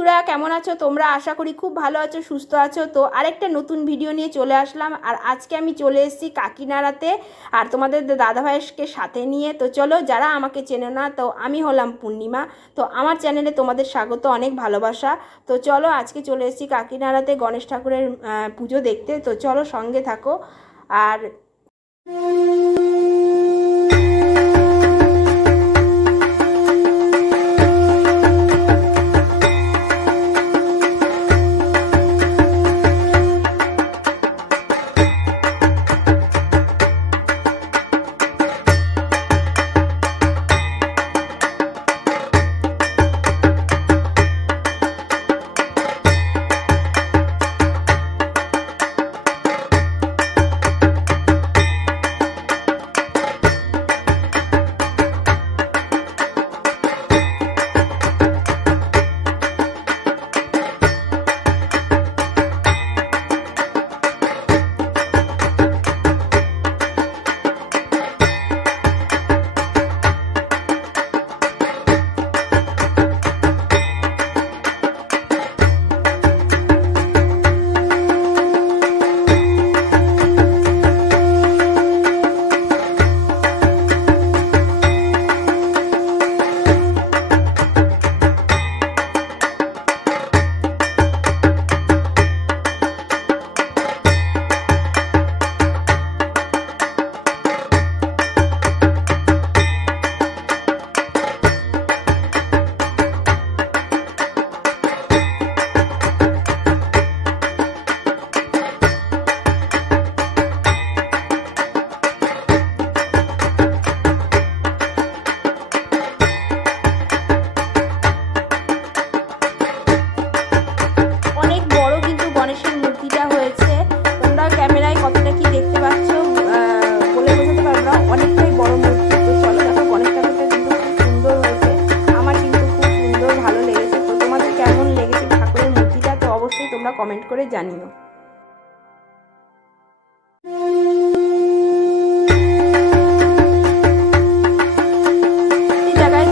বন্ধুরা কেমন আছো তোমরা? আশা করি খুব ভালো আছো, সুস্থ আছো। তো আরেকটা নতুন ভিডিও নিয়ে চলে আসলাম। আর আজকে আমি চলে এসেছি কাকিনাড়াতে, আর তোমাদের দাদাভাইকে সাথে নিয়ে। তো চলো, যারা আমাকে চেনে না, তো আমি হলাম পূর্ণিমা। তো আমার চ্যানেলে তোমাদের স্বাগত, অনেক ভালোবাসা। তো চলো, আজকে চলে এসেছি কাকিনাড়াতে গণেশ ঠাকুরের পুজো দেখতে। তো চলো, সঙ্গে থাকো। আর অনেক বড় কিন্তু গণেশের মূর্তিটা হয়েছে। তোমরা ক্যামেরায় কতটা কি দেখতে পাচ্ছ বলে বোঝাতে পারবো না, অনেকটাই বড় মূর্তি। তো চলো দেখো, গণেশ ঠাকুরটা কিন্তু খুব সুন্দর হয়েছে। আমার কিন্তু খুব সুন্দর ভালো লেগেছে। তো তোমাদের কেমন লেগেছে ঠাকুরের মূর্তিটা, তো অবশ্যই তোমরা কমেন্ট করে জানিও। এই জায়গায়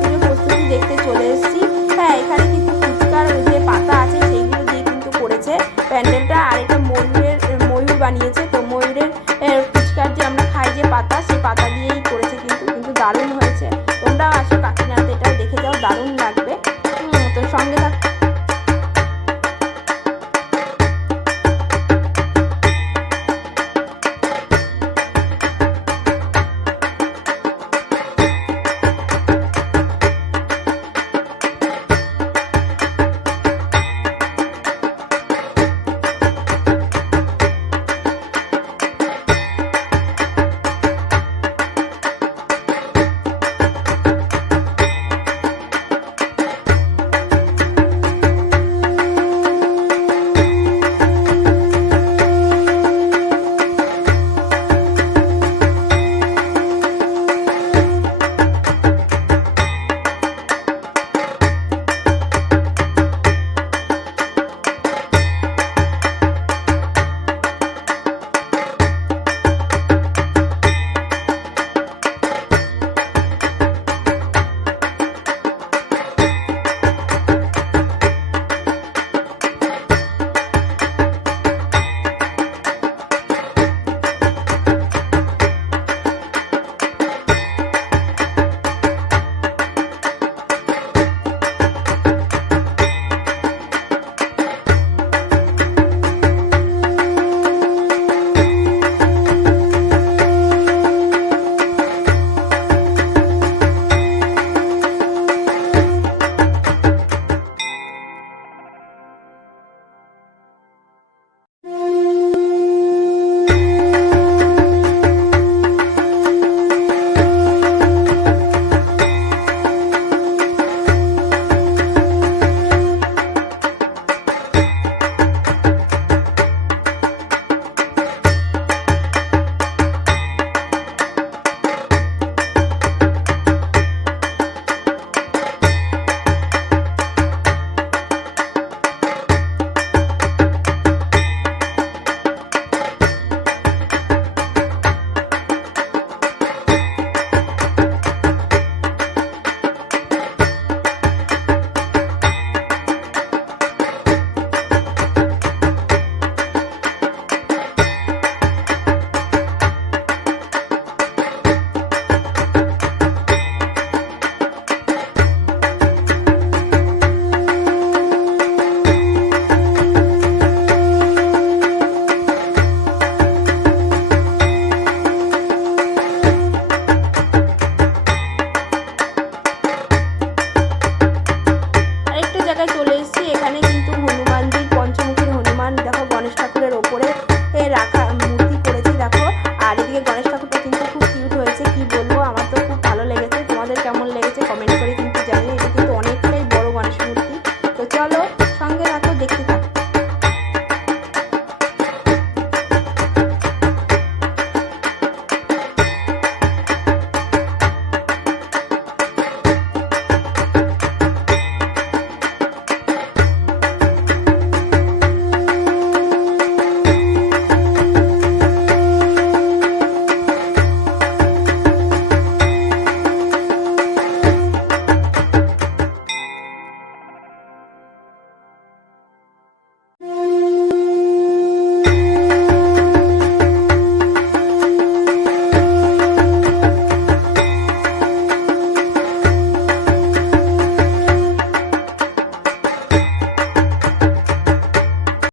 পুজো প্রস্তুতি দেখতে চলে এসেছি। হ্যাঁ, এখানে কিন্তু ফুচকার যে পাতা আছে সেইগুলো দিয়ে কিন্তু করেছে প্যান্ডেলটা। আর এটা ময়ূর বানিয়েছে। তো ময়ূরের ফুচকার যে আমরা খাই যে পাতা, সেই পাতা দিয়েই করেছে। কিন্তু দারুণ হয়েছে। তোমরাও আসো কাকিনাড়াতে, এটাও দেখে যাও, দারুণ লাগবে। তো সঙ্গে থাকো।